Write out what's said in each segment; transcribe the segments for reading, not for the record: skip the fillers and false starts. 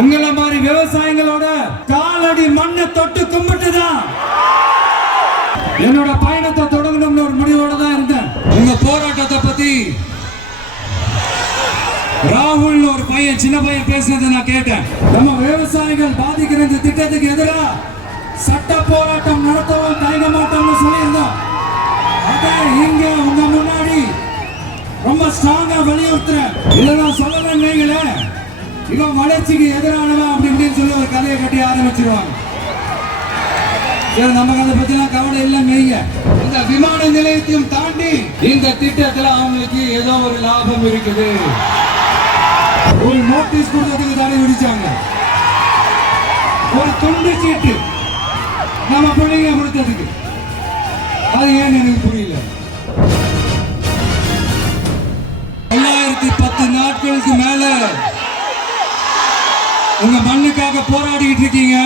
உங்களை மாதிரி விவசாயிகளோட காலடி மண்ணை தொட்டு கும்பிட்டுதான் என்னோட பயணத்தை தொடங்கணும்னு ஒரு முடிவோட தான் இருந்தேன். உங்க போராட்டத்தை பத்தி ராகுல் ஒரு பையன், சின்ன பையன் பேசுனதை நான் கேட்டேன். நம்ம விவசாயிகள் பாதிக்கிற இந்த திட்டத்துக்கு எதிராக சட்ட போராட்டம் நடத்தவும் தயங்க மாட்டோம்னு சொல்லியிருந்தோம். அதே இங்க உங்க முன்னாடி ரொம்ப ஸ்ட்ராங்கா வலியுறுத்துறேன். இதெல்லாம் சொல்லலன்னு நீங்களே இவன் வளர்ச்சிக்கு எதிரானவன் அப்படி இப்படின்னு சொல்லி ஒரு கதையை கட்டி ஆரம்பிச்சிருவாங்க. நமக்கு அதை பத்திலாம் கவலை இல்லை. மெய்ய இந்த விமான நிலையத்தையும் தாண்டி இந்த திட்டத்துல அவங்களுக்கு ஏதோ ஒரு லாபம் இருக்குது. ஒரு நோட்டீஸ் கொடுத்ததுக்கு தடை விதிச்சாங்க. ஒரு துண்டு சீட்டு நம்ம பிள்ளைங்க கொடுத்ததுக்கு அது ஏன் எனக்கு புரியல. 910 நாட்களுக்கு மேல உங்க மண்ணுக்காக போராடிட்டு இருக்கீங்க.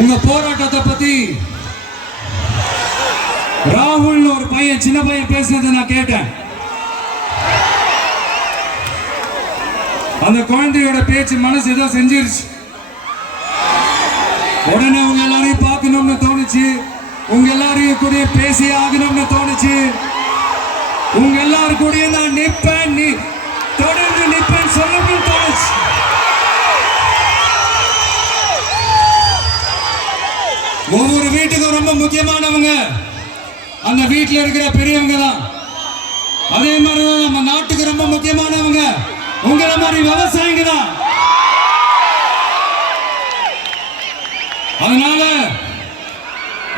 உங்க போராட்டத்தை பத்தி ராகுல் ஒரு பையன், சின்ன பையன் பேசுனதை நான் கேட்டேன். அந்த குழந்தையோட பேச்சு மனசு ஏதோ செஞ்சிருச்சு. உடனே உங்க எல்லாரையும் பார்க்கணும்னு தோணுச்சு. உங்க எல்லாரையும் கூட பேசி ஆகணும்னு தோணுச்சு. உங்க எல்லாரும் கூட நான் நிப்பேன், நீ தொடர்ந்து நிப்பேன் சொல்லணும்னு தோணுச்சு. ஒவ்வொரு வீட்டுக்கும் ரொம்ப முக்கியமானவங்க அந்த வீட்டில் இருக்கிற பெரியவங்க தான். அதே மாதிரிதான் நம்ம நாட்டுக்கு ரொம்ப முக்கியமானவங்க உங்களை மாதிரி விவசாயிங்க தான். அதனால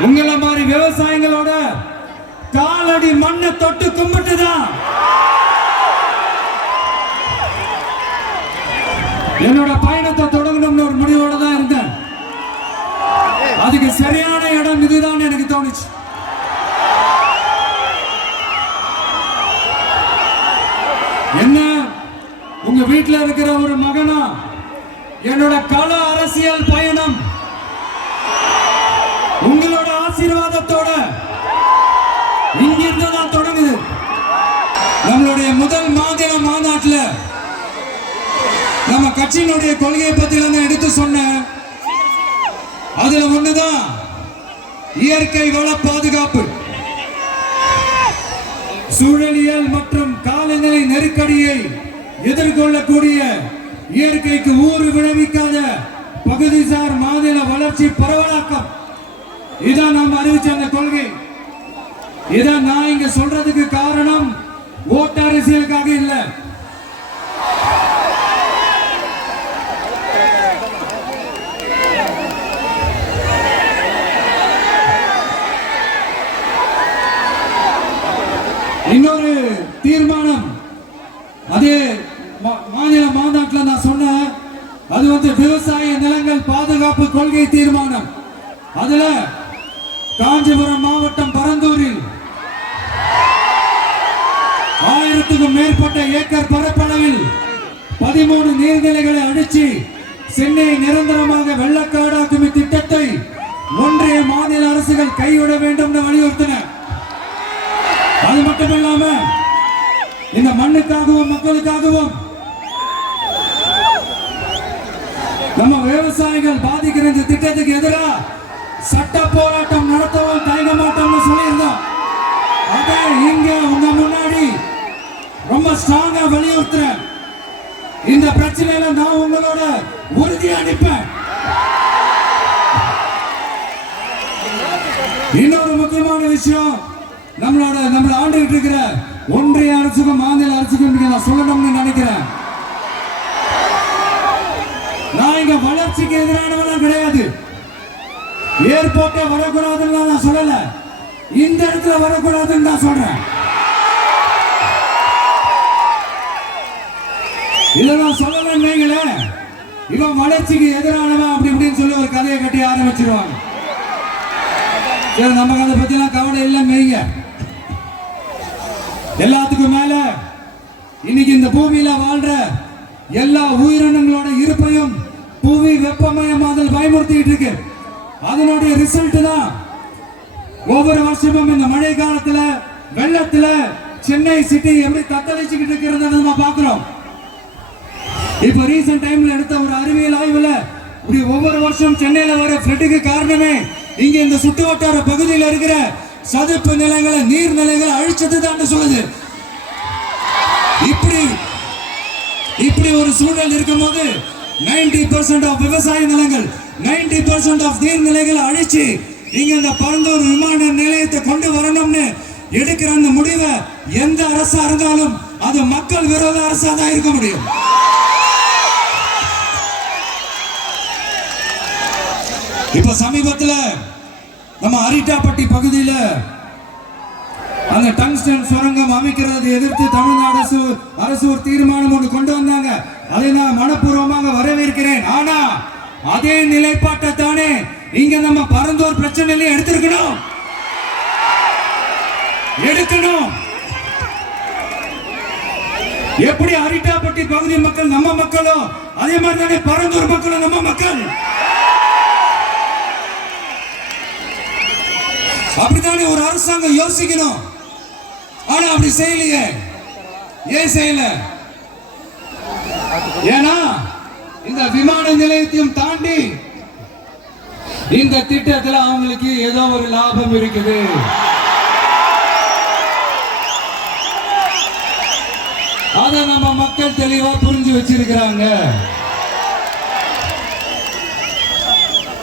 உங்களை மாதிரி விவசாயிகளோட காலடி மண்ணை தொட்டு கும்பிட்டுதான் என்னோட பயணத்தை தொடங்கணும்னு ஒரு முடிவோட தான் இருந்தேன். அதுக்கு சரியான இடம் இதுதான் எனக்கு தோணுச்சு. என்ன உங்க வீட்டில் இருக்கிற ஒரு மகனா என்னோட கள அரசியல் பயணம் உங்களோட ஆசீர்வாதத்தோட இங்கிருந்து தான் தொடங்குது. நம்மளுடைய முதல் மாநில மாநாட்டில் நம்ம கட்சியினுடைய கொள்கையை பத்தி எடுத்து சொன்னேன். அதுல ஒண்ணுதான் இயற்கை வள பாதுகாப்பு. சூழலியல் மற்றும் காலநிலை நெருக்கடியை எதிர்கொள்ளக்கூடிய இயற்கைக்கு ஊறு விளைவிக்காத பகுதிசார் மாநில வளர்ச்சி பரவலாக்கம். இதான் நாம் அறிவிச்ச அந்த கொள்கை. இதான் நான் இங்க சொல்றதுக்கு காரணம் ஓட்டு அரசியலுக்காக இல்ல. இன்னொரு தீர்மானம் அதே மாநில மாநாட்டில் நான் சொன்னேன். அது விவசாய நிலங்கள் பாதுகாப்பு கொள்கை தீர்மானம். அதுல காஞ்சிபுரம் மாவட்டம் பரந்தூரில் 1000க்கும் மேற்பட்ட ஏக்கர் பரப்பளவில் 13 நீர்நிலைகளை அடிச்சு சென்னையை நிரந்தரமாக வெள்ளக்காடாக்கும் திட்டத்தை ஒன்றிய மாநில அரசுகள் கைவிட வேண்டும் வலியுறுத்தின. அது மட்டுமில்லாம இந்த மண்ணுக்காகவும் மக்களுக்காகவும் நம்ம விவசாயிகள் பாதிக்கிற இந்த திட்டத்துக்கு எதிராக சட்ட போராட்டம் நடத்தவும் தயங்க மாட்டோம்னு சொல்லியிருந்தோம். அதே இங்க உங்க முன்னாடி ரொம்ப ஸ்ட்ராங்கா வலியுறுத்துறேன். இந்த பிரச்சனையில நான் உங்களோட உறுதியா நிற்பேன். இன்னொரு முக்கியமான விஷயம், நம்மள ஆண்டுகிட்டு இருக்கிற ஒன்றிய அரசுக்கும் மாநில அரசுக்கும் நான் சொல்லணும்னு நினைக்கிறேன். நான் இங்க வளர்ச்சிக்கு எதிரானவெல்லாம் கிடையாது. ஏர்போர்ட்டே வரக்கூடாதுன்னு நான் சொல்லல, இந்த இடத்துல வரக்கூடாதுன்னு நான் சொல்றேன். இதெல்லாம் சொல்லலன்னு நீங்களே இவன் வளர்ச்சிக்கு எதிரானவன் அப்படி இப்படின்னு சொல்லி ஒரு கதையை கட்டி ஆரம்பிச்சிருவாங்க. நமக்கு அதை பத்திலாம் கவலை இல்லை. மெய்ய எல்லாத்துக்கும் மேல இன்னைக்கு இந்த பூமியில வாழ்ற எல்லா உயிரினங்களோட இருப்பையும் புவி வெப்பமயமாதல் பயமுறுத்திட்டு இருக்கு. அதனுடைய ரிசல்ட் தான் ஒவ்வொரு வருஷமும் இந்த மழை காலத்துல வெள்ளத்துல சென்னை சிட்டி எப்படி தத்தளிச்சுக்கிட்டு இருக்கிறத நம்ம பார்க்கிறோம். இப்ப ரீசன்ட் டைம்ல எடுத்த ஒரு அறிவியல் ஆய்வுல இப்படி ஒவ்வொரு வருஷம் சென்னையில வர ஃப்ளட்டுக்கு காரணமே இங்க இந்த சுற்று வட்டார பகுதியில் இருக்கிற சதுப்பு நிலங்களை நீர்நிலைகளை அழிச்சது தான் சொல்லுது. இப்படி ஒரு சூழல் இருக்கும்போது 90% ஆஃப் விவசாய நிலங்கள் 90% ஆஃப் நீர்நிலைகளை அழிச்சு இங்க இந்த பரந்தூர் விமான நிலையத்தை கொண்டு வரணும்னு எடுக்கிற அந்த முடிவை எந்த அரசா இருந்தாலும் அது மக்கள் விரோத அரசா தான் இருக்க முடியும். இப்ப சமீபத்தில் நம்ம அரிட்டாப்பட்டி பகுதியில் அந்த டங்ஸ்டன் சுரங்கம் அமைக்கிறது எதிர்த்து தமிழ்நாடு அரசு ஒரு தீர்மானம் ஒன்று கொண்டு வந்தாங்க. அதை நான் மனப்பூர்வமாக வரவேற்கிறேன். ஆனா அதே நிலைப்பாட்டை தானே இங்க நம்ம பரந்தூர் பிரச்சனையில எடுக்கணும். எப்படி அரிட்டாப்பட்டி பகுதி மக்கள் நம்ம மக்களோ அதே மாதிரி தானே பரந்தூர் மக்களும் நம்ம மக்கள். அப்படித்தானே ஒரு அரசாங்கம் யோசிக்கணும். ஆனா அப்படி செய்யலையே. ஏன் செய்யல? ஏன்னா இந்த விமான நிலையத்தையும் தாண்டி இந்த திட்டத்தில் அவங்களுக்கு ஏதோ ஒரு லாபம் இருக்குது. அதை நம்ம மக்கள் தெளிவா புரிஞ்சு வச்சிருக்கிறாங்க.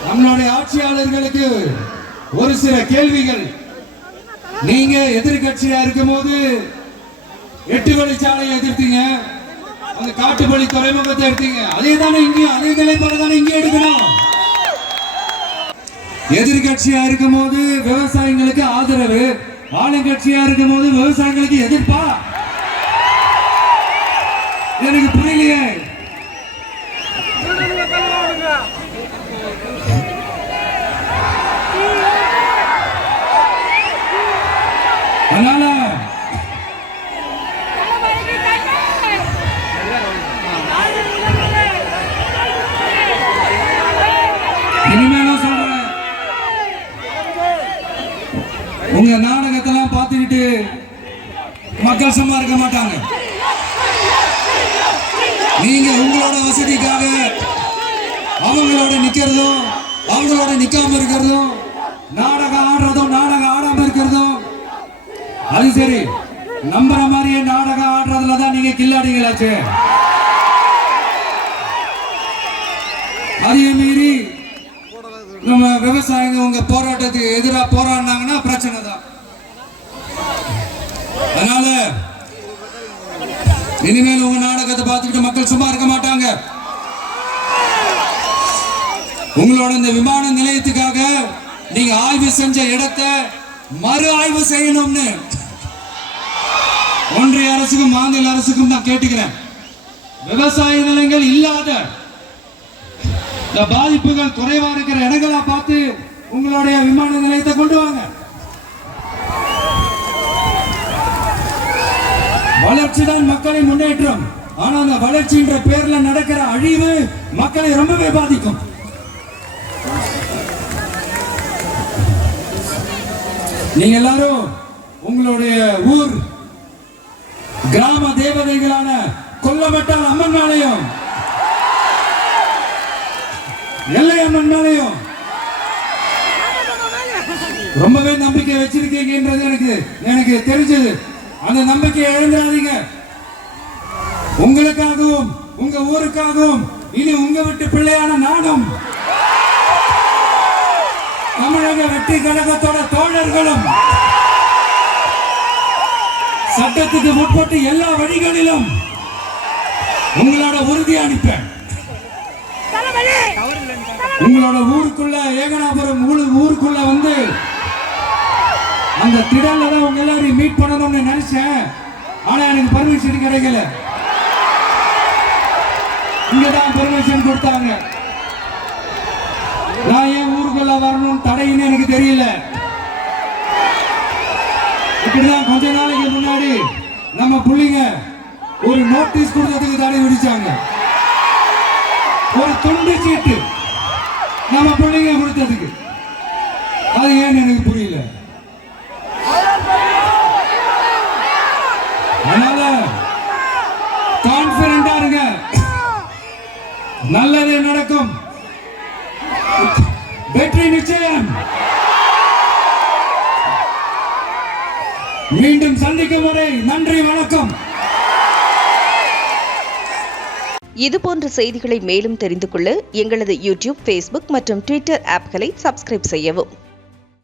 நம்மளுடைய ஆட்சியாளர்களுக்கு ஒரு சில கேள்விகள். நீங்க எதிர்கட்சியா இருக்கும் போது 8 வழிச்சாலையை எதிர்த்தீங்க, அந்த காட்டுப்பள்ளி துறைமுகத்தை எடுத்தீங்க. அதே தானே இங்கேயும் அதே நிலைப்பாடு தானே இங்கே எடுக்கணும். எதிர்கட்சியா இருக்கும் போது விவசாயிகளுக்கு ஆதரவு, ஆளுங்கட்சியா இருக்கும் போது விவசாயிகளுக்கு எதிர்ப்பா? எனக்கு புரியலையே. அதனால இனிமேலும் சொல்றேன், உங்க நாடகத்தெல்லாம் பார்த்துக்கிட்டு மக்கள் சும்மா இருக்க மாட்டாங்க. நீங்க உங்களோட வசதிக்காக அவங்களோட நிக்கிறதும் அவங்களோட நிக்காம இருக்கிறதும், நாடகம் ஆடுறதும் நாடகம் ஆடாம இருக்கிறதும், அது சரி. நம்புற மாதிரியே நாடகம் ஆடுறதுல தான் நீங்க கில்லாடிங்களாச்சு. அதே மீறி நம்ம விவசாயிங்க உங்க போராட்டத்துக்கு எதிராக போராடினாங்கன்னா பிரச்சனை தான். அதனால இனிமேல் உங்க நாடகத்தை பார்த்துக்கிட்டு மக்கள் சும்மா இருக்க மாட்டாங்க. உங்களோட இந்த விமான நிலையத்துக்காக நீங்க ஆய்வு செஞ்ச இடத்தை மறு ஆய்வு செய்யணும்னு ஒன்றிய அரசுக்கும் மாநில அரசுக்கும் நான் கேட்டுக்கிறேன். விவசாய நிலங்கள் இல்லாத இந்த பாதிப்புகள் குறைவா இருக்கிற இடங்களா பார்த்து உங்களுடைய விமான நிலையத்தை கொண்டு வாங்க. வளர்ச்சி தான் மக்களின் முன்னேற்றம். ஆனா அந்த வளர்ச்சின்ற பேர்ல நடக்கிற அழிவு மக்களை ரொம்பவே பாதிக்கும். நீங்க எல்லாரும் உங்களுடைய ஊர் கிராம தேவதைகளான கொல்லமட்டால் அம்மன் மேலையும் எல்லை அம்மன் மேலையும் ரொம்பவே நம்பிக்கை வச்சிருக்கீங்கன்றது எனக்கு தெரிஞ்சது. அந்த நம்பிக்கையை இழந்துடாதீங்க. உங்களுக்காகவும் உங்க ஊருக்காகவும் இனி உங்க வீட்டு பிள்ளையான நானும் தமிழக வெற்றி கழகத்தோட தோழர்களும் சட்டத்துக்கு முற்பட்டு எல்லா வழிகளிலும் உங்களோட உறுதி அளிப்பேன். உங்களோட ஊருக்குள்ள ஏகனாபுரம் ஊருக்குள்ள வந்து அந்த திடல்ல தான் உங்க எல்லாரையும் மீட் பண்ணணும்னு நினைச்சேன். ஆனா எனக்கு பர்மிஷன் கிடைக்கல. இங்கதான் பர்மிஷன் கொடுத்தாங்க. நான் ஏன் ஊருக்குள்ள வரணும் தடைன்னு எனக்கு தெரியல. இப்படிதான் கொஞ்ச நாளைக்கு முன்னாடி நம்ம புள்ளிங்க ஒரு நோட்டீஸ் கொடுத்ததுக்கு தடை விதிச்சாங்க. ஒரு துண்டு சீட்டு நம்ம பிள்ளைங்க கொடுத்ததுக்கு. அது ஏன்னு எனக்கு புரியல. நல்லதே நடக்கும். வெற்றி நிச்சயம். மீண்டும் சந்திக்கும் வரை நன்றி, வணக்கம். இதுபோன்ற செய்திகளை மேலும் தெரிந்து கொள்ள எங்களது யூடியூப், ஃபேஸ்புக் மற்றும் ட்விட்டர் ஆப்களை சப்ஸ்கிரைப் செய்யவும்.